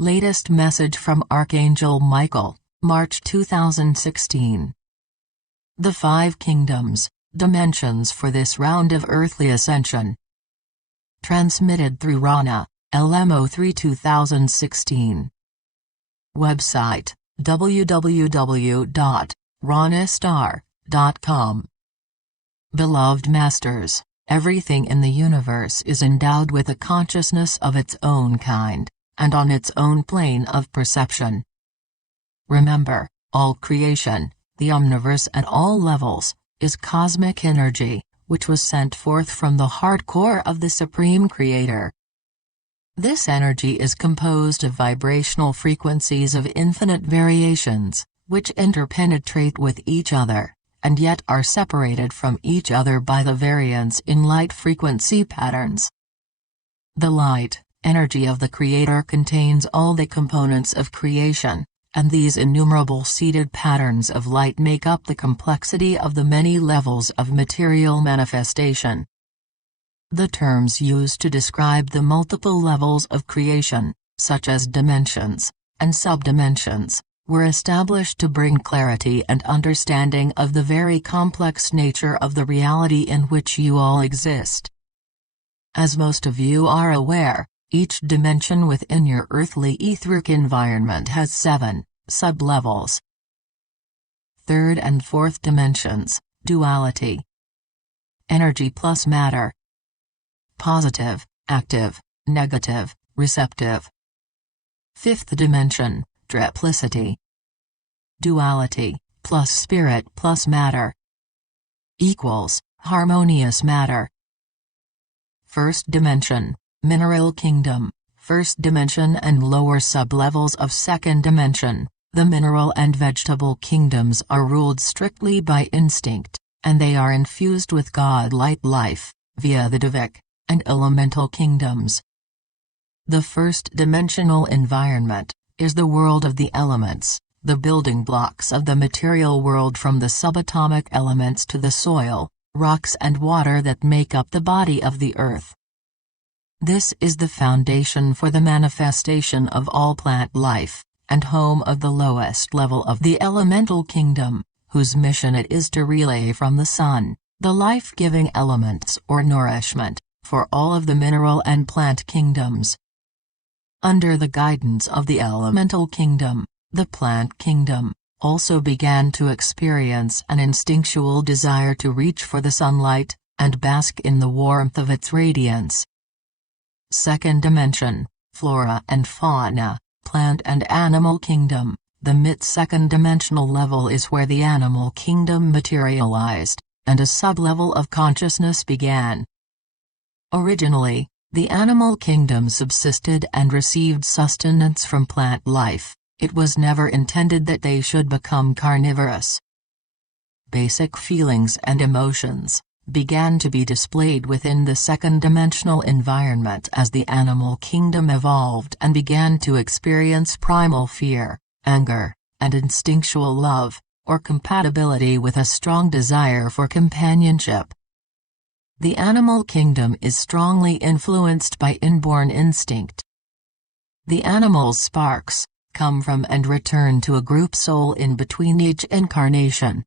Latest message from Archangel Michael, March 2016. The 5 kingdoms, dimensions for this round of earthly ascension. Transmitted through Ronna, LM-03-2016. Website, www.ronnastar.com. Beloved Masters, everything in the universe is endowed with a consciousness of its own kind, and on its own plane of perception. Remember, all creation, the omniverse at all levels, is cosmic energy, which was sent forth from the heart core of the Supreme Creator. This energy is composed of vibrational frequencies of infinite variations, which interpenetrate with each other, and yet are separated from each other by the variance in light frequency patterns. The light energy of the Creator contains all the components of creation, and these innumerable seeded patterns of light make up the complexity of the many levels of material manifestation. The terms used to describe the multiple levels of creation, such as dimensions and subdimensions, were established to bring clarity and understanding of the very complex nature of the reality in which you all exist. As most of you are aware, each dimension within your earthly etheric environment has 7 sub-levels. 3rd and 4th dimensions, duality. Energy plus matter. Positive, active, negative, receptive. 5th dimension, triplicity. Duality, plus spirit plus matter, equals harmonious matter. 1st dimension, mineral kingdom, 1st dimension and lower sub-levels of 2nd dimension. The mineral and vegetable kingdoms are ruled strictly by instinct, and they are infused with God-light life, via the Divic and elemental kingdoms. The 1st dimensional environment is the world of the elements, the building blocks of the material world from the subatomic elements to the soil, rocks and water that make up the body of the earth. This is the foundation for the manifestation of all plant life, and home of the lowest level of the elemental kingdom, whose mission it is to relay from the sun, the life-giving elements or nourishment, for all of the mineral and plant kingdoms. Under the guidance of the elemental kingdom, the plant kingdom also began to experience an instinctual desire to reach for the sunlight, and bask in the warmth of its radiance. 2nd dimension, flora and fauna, plant and animal kingdom. The mid-2nd dimensional level is where the animal kingdom materialized, and a sub-level of consciousness began. Originally, the animal kingdom subsisted and received sustenance from plant life. It was never intended that they should become carnivorous. Basic feelings and emotions began to be displayed within the 2nd dimensional environment as the animal kingdom evolved and began to experience primal fear, anger, and instinctual love, or compatibility with a strong desire for companionship. The animal kingdom is strongly influenced by inborn instinct. The animal's sparks come from and return to a group soul in between each incarnation.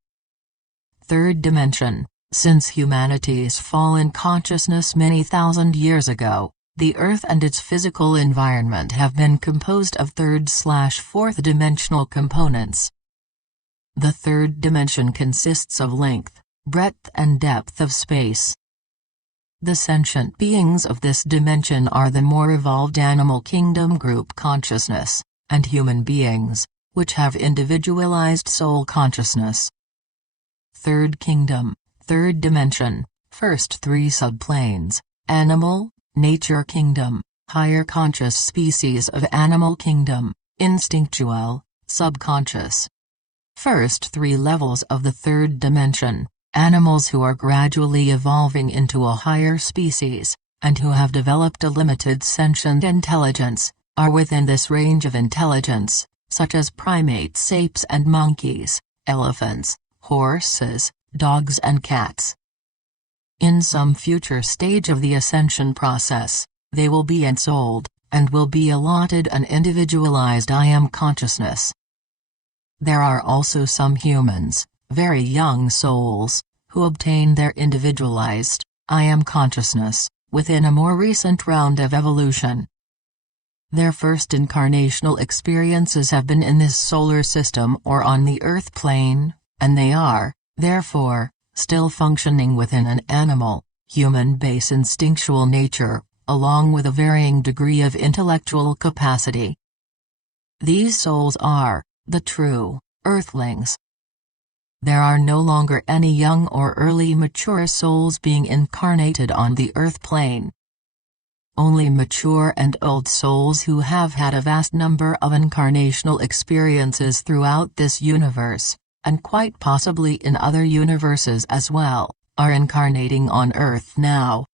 3rd dimension. Since humanity's fall in consciousness many thousand years ago, the Earth and its physical environment have been composed of 3rd/4th dimensional components. The 3rd dimension consists of length, breadth and depth of space. The sentient beings of this dimension are the more evolved animal kingdom group consciousness, and human beings, which have individualized soul consciousness. 3rd kingdom, 3rd dimension, first 3 subplanes, animal, nature kingdom, higher conscious species of animal kingdom, instinctual, subconscious. First 3 levels of the 3rd dimension, animals who are gradually evolving into a higher species, and who have developed a limited sentient intelligence, are within this range of intelligence, such as primates, apes and monkeys, elephants, horses, dogs and cats. In some future stage of the ascension process, they will be ensouled, and will be allotted an individualized I Am consciousness. There are also some humans, very young souls, who obtain their individualized I Am consciousness within a more recent round of evolution. Their first incarnational experiences have been in this solar system or on the Earth plane, and they are, therefore, still functioning within an animal, human base instinctual nature, along with a varying degree of intellectual capacity. These souls are the true Earthlings. There are no longer any young or early mature souls being incarnated on the Earth plane. Only mature and old souls who have had a vast number of incarnational experiences throughout this universe, and quite possibly in other universes as well, are incarnating on Earth now.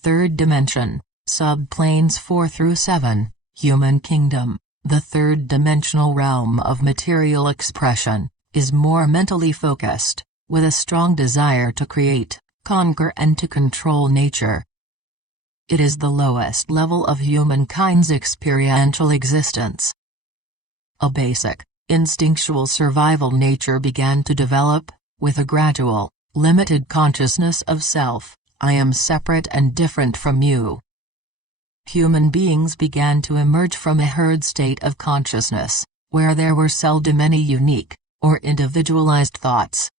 Third dimension, subplanes 4 through 7, human kingdom, the third dimensional realm of material expression, is more mentally focused, with a strong desire to create, conquer and to control nature. It is the lowest level of humankind's experiential existence. A basic, instinctual survival nature began to develop, with a gradual, limited consciousness of self, I am separate and different from you. Human beings began to emerge from a herd state of consciousness, where there were seldom any unique, or individualized thoughts.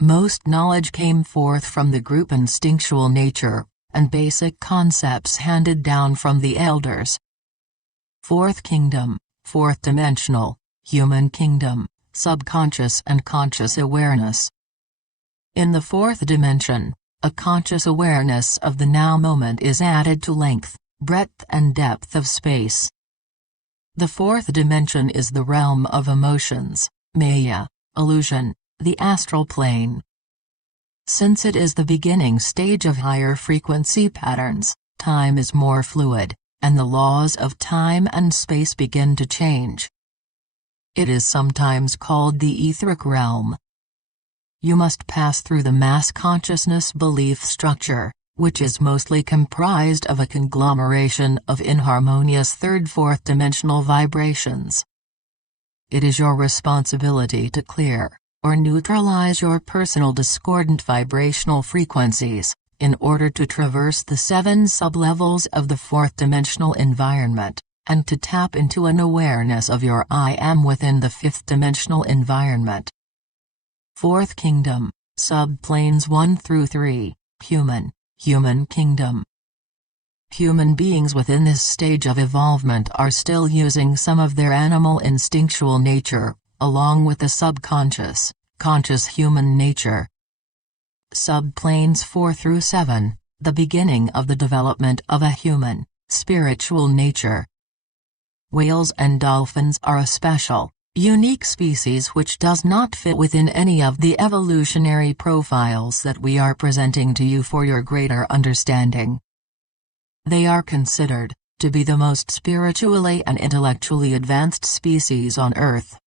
Most knowledge came forth from the group instinctual nature, and basic concepts handed down from the elders. Fourth kingdom, fourth dimensional, human kingdom, subconscious and conscious awareness. In the fourth dimension, a conscious awareness of the now moment is added to length, breadth and depth of space. The fourth dimension is the realm of emotions, maya, illusion, the astral plane. Since it is the beginning stage of higher frequency patterns, time is more fluid, and the laws of time and space begin to change. It is sometimes called the etheric realm. You must pass through the mass consciousness belief structure, which is mostly comprised of a conglomeration of inharmonious third-fourth dimensional vibrations. It is your responsibility to clear, or neutralize your personal discordant vibrational frequencies, in order to traverse the 7 sublevels of the fourth dimensional environment, and to tap into an awareness of your I Am within the fifth dimensional environment. Fourth kingdom, subplanes 1 through 3, human kingdom. Human beings within this stage of evolvement are still using some of their animal instinctual nature, along with the subconscious, conscious human nature. Subplanes 4 through 7, the beginning of the development of a human, spiritual nature. Whales and dolphins are a special, unique species which does not fit within any of the evolutionary profiles that we are presenting to you for your greater understanding. They are considered to be the most spiritually and intellectually advanced species on Earth.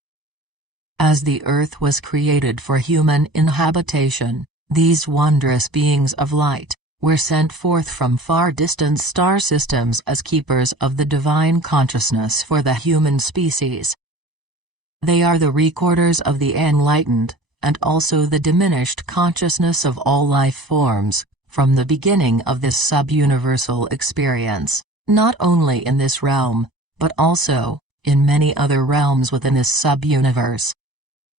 As the Earth was created for human inhabitation, these wondrous beings of light were sent forth from far-distant star systems as keepers of the divine consciousness for the human species. They are the recorders of the enlightened, and also the diminished consciousness of all life forms, from the beginning of this sub-universal experience, not only in this realm, but also in many other realms within this sub-universe.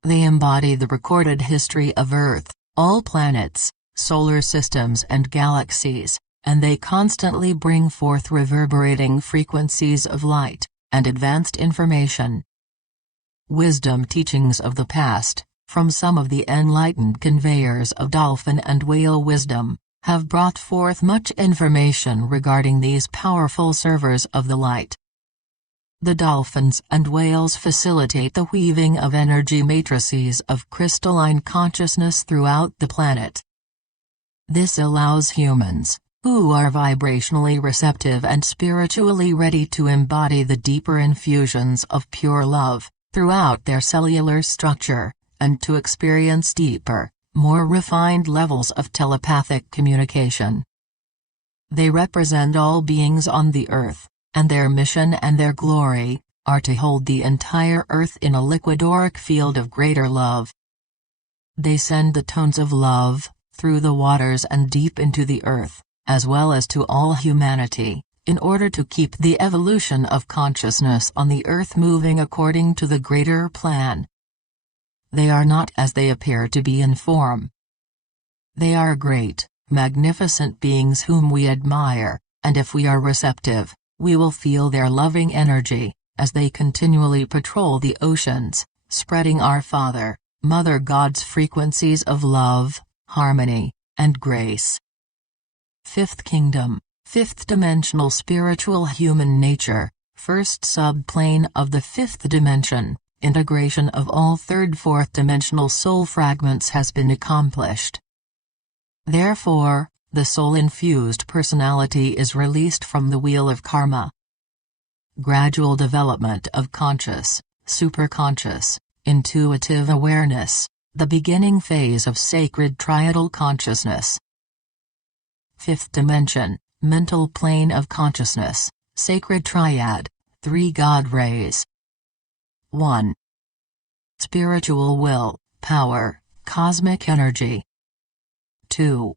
They embody the recorded history of Earth, all planets, solar systems and galaxies, and they constantly bring forth reverberating frequencies of light, and advanced information. Wisdom teachings of the past, from some of the enlightened conveyors of dolphin and whale wisdom, have brought forth much information regarding these powerful servers of the light. The dolphins and whales facilitate the weaving of energy matrices of crystalline consciousness throughout the planet. This allows humans, who are vibrationally receptive and spiritually ready to embody the deeper infusions of pure love, throughout their cellular structure, and to experience deeper, more refined levels of telepathic communication. They represent all beings on the Earth, and their mission and their glory are to hold the entire earth in a liquid auric field of greater love. They send the tones of love through the waters and deep into the earth, as well as to all humanity, in order to keep the evolution of consciousness on the earth moving according to the greater plan. They are not as they appear to be in form. They are great, magnificent beings whom we admire, and if we are receptive, we will feel their loving energy, as they continually patrol the oceans, spreading our Father, Mother God's frequencies of love, harmony, and grace. Fifth Kingdom, fifth dimensional spiritual human nature, first subplane of the fifth dimension, integration of all third fourth dimensional soul fragments has been accomplished. Therefore, the soul-infused personality is released from the wheel of karma. Gradual development of conscious, superconscious, intuitive awareness, the beginning phase of sacred triadal consciousness. Fifth dimension, mental plane of consciousness, sacred triad, 3 God rays. 1. Spiritual will, power, cosmic energy. 2.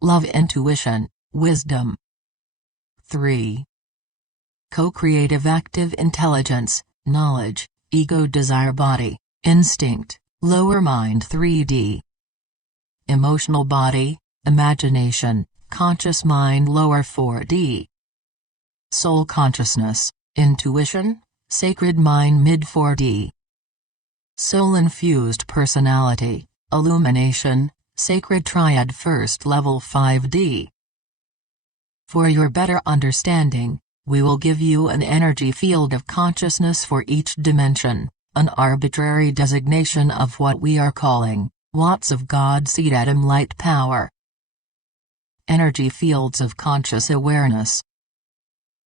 Love, intuition, wisdom. 3. Co-creative active intelligence, knowledge, ego, desire, body, instinct, lower mind, 3D. Emotional body, imagination, conscious mind, lower 4D. Soul consciousness, intuition, sacred mind, mid 4D. Soul-infused personality, illumination, sacred triad, first level 5D. For your better understanding, we will give you an energy field of consciousness for each dimension, an arbitrary designation of what we are calling watts of God seed atom light power. Energy fields of conscious awareness.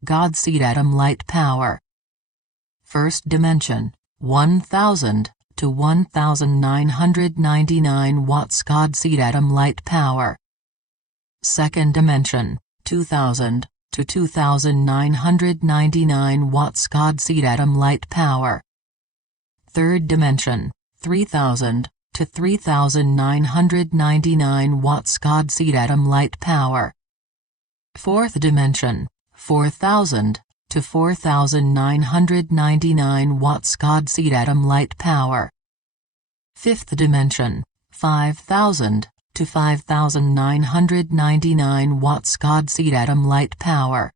God seed atom light power. First dimension, 1000 to 1999 watts God seed atom light power. Second dimension, 2000 to 2999 watts God seed atom light power. Third dimension, 3000 to 3999 watts God seed atom light power. Fourth dimension, 4000 to 4999 watts God seed atom light power. Fifth dimension, 5000 to 5999 watts God seed atom light power.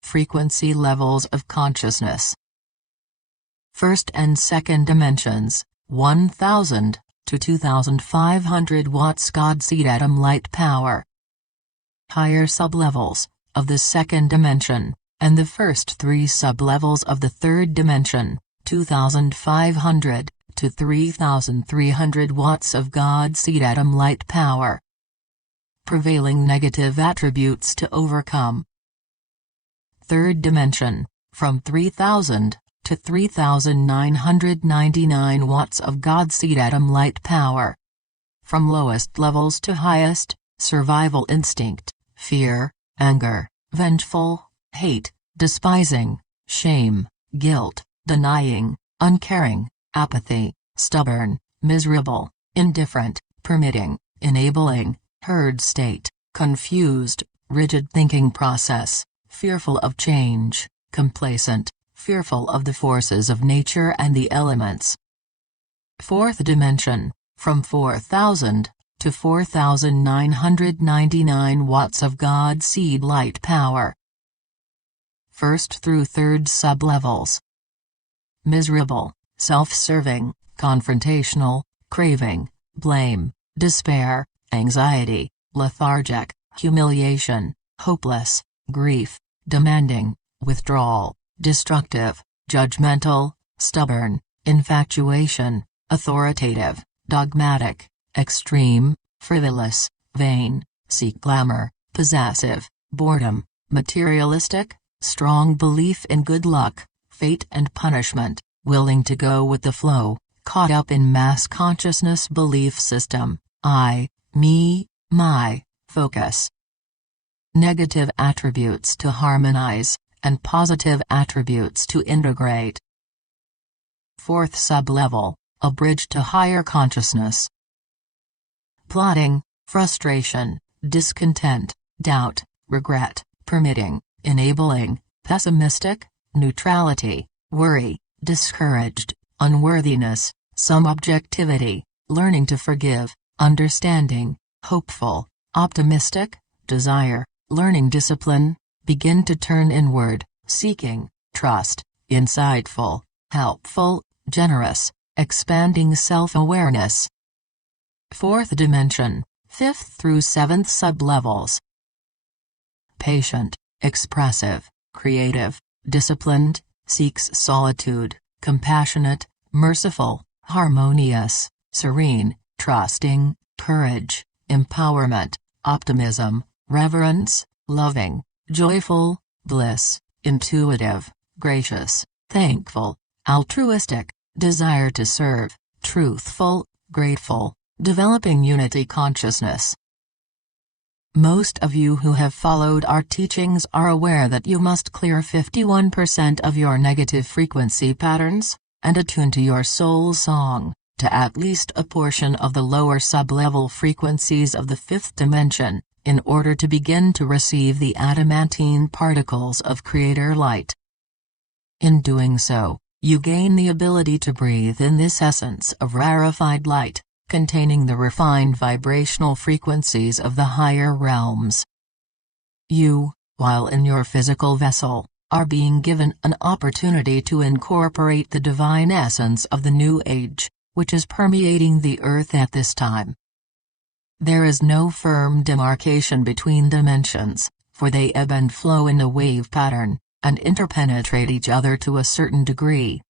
Frequency levels of consciousness. First and second dimensions, 1000 to 2500 watts God seed atom light power. Higher sublevels of the second dimension, and the first 3 sublevels of the third dimension, 2500 to 3300 watts of God seed atom light power. Prevailing negative attributes to overcome. Third dimension, from 3000 to 3999 watts of God seed atom light power. From lowest levels to highest, survival instinct, fear, anger, vengeful, hate, despising, shame, guilt, denying, uncaring, apathy, stubborn, miserable, indifferent, permitting, enabling, herd state, confused, rigid thinking process, fearful of change, complacent, fearful of the forces of nature and the elements. Fourth dimension, from 4000 to 4999 watts of God seed light power. First through third sublevels. Miserable, self-serving, confrontational, craving, blame, despair, anxiety, lethargic, humiliation, hopeless, grief, demanding, withdrawal, destructive, judgmental, stubborn, infatuation, authoritative, dogmatic, extreme, frivolous, vain, seek glamour, possessive, boredom, materialistic, strong belief in good luck, fate and punishment, willing to go with the flow, caught up in mass consciousness belief system, I, me, my, focus. negative attributes to harmonize, and positive attributes to integrate. Fourth sublevel, a bridge to higher consciousness. Plotting, frustration, discontent, doubt, regret, permitting, enabling, pessimistic, neutrality, worry, discouraged, unworthiness, some objectivity, learning to forgive, understanding, hopeful, optimistic, desire, learning discipline, begin to turn inward, seeking, trust, insightful, helpful, generous, expanding self-awareness. Fourth dimension, 5th through 7th sublevels. Patient, expressive, creative, disciplined, seeks solitude, compassionate, merciful, harmonious, serene, trusting, courage, empowerment, optimism, reverence, loving, joyful, bliss, intuitive, gracious, thankful, altruistic, desire to serve, truthful, grateful, developing unity consciousness. Most of you who have followed our teachings are aware that you must clear 51% of your negative frequency patterns, and attune to your soul song, to at least a portion of the lower sublevel frequencies of the 5th dimension, in order to begin to receive the adamantine particles of Creator Light. In doing so, you gain the ability to breathe in this essence of rarefied light, containing the refined vibrational frequencies of the higher realms. You, while in your physical vessel, are being given an opportunity to incorporate the divine essence of the new age, which is permeating the earth at this time. There is no firm demarcation between dimensions, for they ebb and flow in a wave pattern, and interpenetrate each other to a certain degree.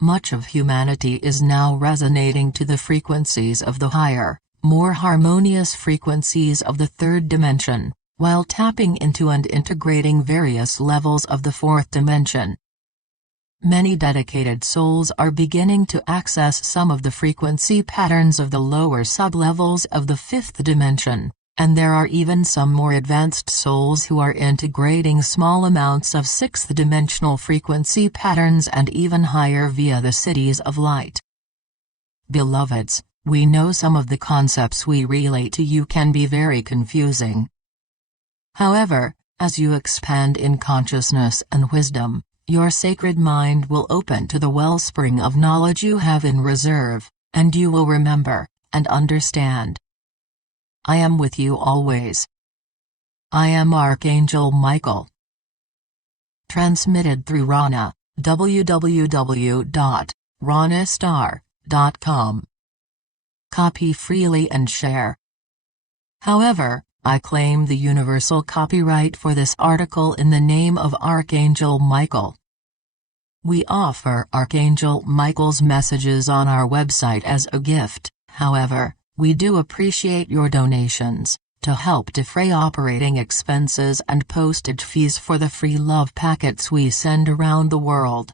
Much of humanity is now resonating to the frequencies of the higher, more harmonious frequencies of the 3rd dimension, while tapping into and integrating various levels of the 4th dimension. Many dedicated souls are beginning to access some of the frequency patterns of the lower sublevels of the 5th dimension, and there are even some more advanced souls who are integrating small amounts of 6th dimensional frequency patterns and even higher via the cities of light. Beloveds, we know some of the concepts we relate to you can be very confusing. However, as you expand in consciousness and wisdom, your sacred mind will open to the wellspring of knowledge you have in reserve, and you will remember, and understand. I am with you always. I am Archangel Michael. Transmitted through Ronna, www.ronnastar.com. Copy freely and share. However, I claim the universal copyright for this article in the name of Archangel Michael. We offer Archangel Michael's messages on our website as a gift, however, we do appreciate your donations, to help defray operating expenses and postage fees for the free love packets we send around the world.